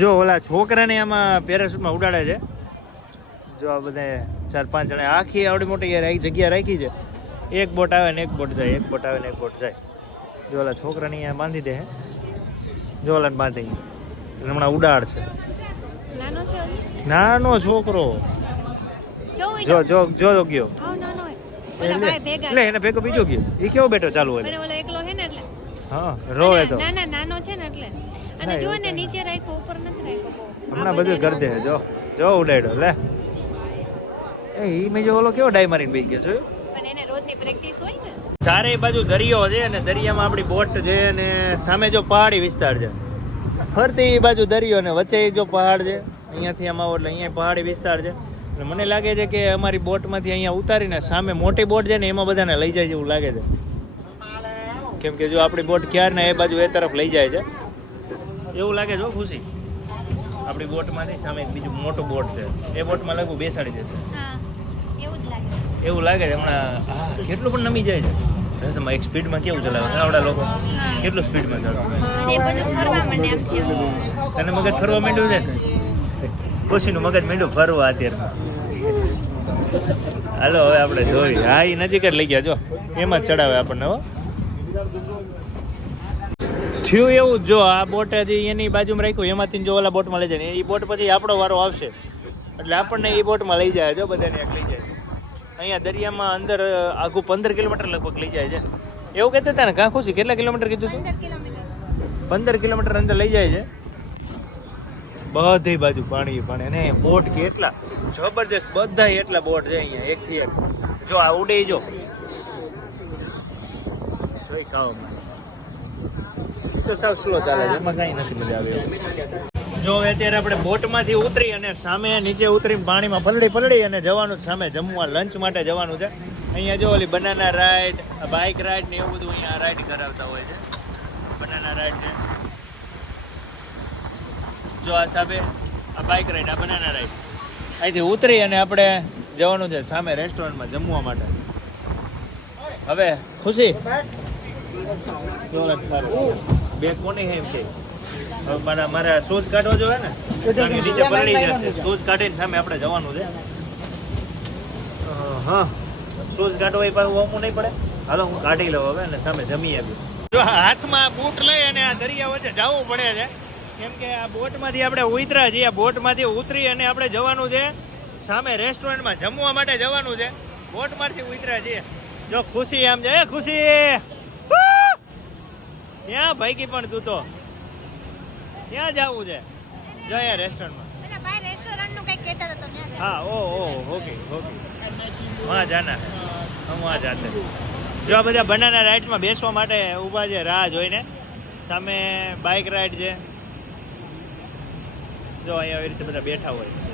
જો ઓલા છોકરાને આમાં પેરાશૂટમાં ઉડાડે છે. જો આ બધા ચાર પાંચ જણા આખી આવડી મોટી જગ્યા રાખી છે. એક બોટ આવે ને એક બોટ જાય એક બોટ આવે ને એક બોટ જાય. જો ઓલા છોકરાને અહીંયા બાંધી દે જો ઓલાને બાંધી. હમણાં ઉડાડશે છે. નાનો છોકરો. જો જો જો ગયો. ઓલા એટલે એને ભેગો બીજો ગયો. એ કેવો બેઠો ચાલુ હોય? હા રોવે તો. ના ના નાનો છે ને એટલે. અને જો ને નીચે રાખ્યો ઉપર નથી રાખ્યો હમણાં બધું કરી દે જો જો ઉડાડ્યો લે. એ ઈ મેં જો ઓલો કેવો ડાઈ મારીને બેસી ગયો જોયું પણ એને રોજની પ્રેક્ટિસ હોય ને. ચારે બાજુ દરિયો છે અને દરિયામાં આપણી બોટ છે અને સામે જો પહાડી વિસ્તાર છે. ફરતી એ બાજુ દરિયો ને વચ્ચે જો પહાડ છે. અહીંયાથી આમ આવો એટલે અહીંયા પહાડી વિસ્તાર છે. અને મને લાગે છે કે અમારી બોટમાંથી અહીંયા ઉતારીને સામે મોટી બોટ છે ને એમાં બધાને લઈ જાય જેવું લાગે છે. કેમ કે જો આપણી બોટ ક્યારના એ બાજુ એ તરફ લઈ જાય છે. એવું લાગે છે ખુશી. આપણી બોટમાંથી સામે એક બીજું મોટો બોટ છે. એ બોટમાં લગભગ બેસાડી દેશે. હા એવું લાગે. છે હમણાં. કેટલું પણ નમી જાય છે. રસ્તામાં એક સ્પીડમાં કેવું ચલાવે? આપણા લોકો. કેટલું સ્પીડમાં ચલાવે. તને મગજ ફરવા માંડ્યું છે? ખુશીનું મગજ માંડ્યું ફરવા અત્યારે. હાલો હવે આપણે જોઈ. હા એ નજીક જ લઈ ગયા જો. એમાં જ ચડાવે આપણને હો. થયું એવું જ આ બોટ હજી એની બાજુમાં રાખ્યું એમાંથી જો ઓલા બોટમાં લઈ જાય. એ બોટ પછી આપણો વારો આવશે. એટલે આપણને એ બોટમાં લઈ જાય જો બધાને લઈ જાય. અહીંયા દરિયામાં અંદર આખું પંદર કિલોમીટર લગભગ લઈ જાય છે. એવું કહેતા હતા ને કાં ખુશી? કેટલા કિલોમીટર કીધું હતું પંદર કિલોમીટર. અંદર લઈ જાય છે. બધી બાજુ પાણી પાણી. અને બોટ કેટલા? જબરદસ્ત બધા એટલા બોટ છે અહીંયા એક થી એક. જો આ ઉડે જો. જોઈ કાવમાં તો સાવ સ્લો ચાલે છે. એમાં કઈ નથી મજા આવી જો અત્યારે આપણે બોટમાંથી ઉતરી અને સામે નીચે ઉતરી પાણીમાં પલળી પલળી અને જવાનું સામે જમવા લંચ માટે જવાનું છે. અહીંયા જો ઓલી બનાના રાઈડ બાઇક રાઈડ ને એવું બધું અહીંયા રાઈડ કરાવતા હોય છે. બનાના રાઈડ છે. જો આ સામે આ બાઇક રાઈડ આ બનાના રાઈડ અહીંથી ઉતરી અને આપણે જવાનું છે સામે રેસ્ટોરન્ટમાં જમવા માટે. હવે ખુશી. બે કોને હે એમ કે? મારા મારા શૂઝ કાઢવો જોઈએ ને નીચે પલળી જશે શૂઝ કાઢીને સામે આપણે જવાનું છે. હા. શૂઝ કાઢવો એ પાછું ઓમું નહીં પડે. હાલો હું કાઢી લઉં હવે અને સામે જમી આવી. જો હાથમાં બૂટ લઈ અને આ દરિયા વચ્ચે જવું પડે છે. કેમ કે આ બોટમાંથી આપણે ઉતરા છીએ. બોટમાંથી ઉતરી અને આપણે જવાનું છે સામે રેસ્ટોરન્ટમાં જમવા માટે જવાનું છે. બોટમાંથી ઉતરા છીએ. જો ખુશી આમ જાય ખુશી! ત્યાં ભાઈકી પણ તું તો? ત્યાં જવું છે? જયા રેસ્ટોરન્ટમાં હા ઓ ઓ ઓકે ઓકે વાં જાના વાં જાતે જો આ બધા બનાના રાઇડ્સમાં બેસવા માટે ઊભા છે રાહ જોઈને. સામે બાઇક રાઈડ છે. જો અહીંયા આવી રીતે બધા બેઠા હોય.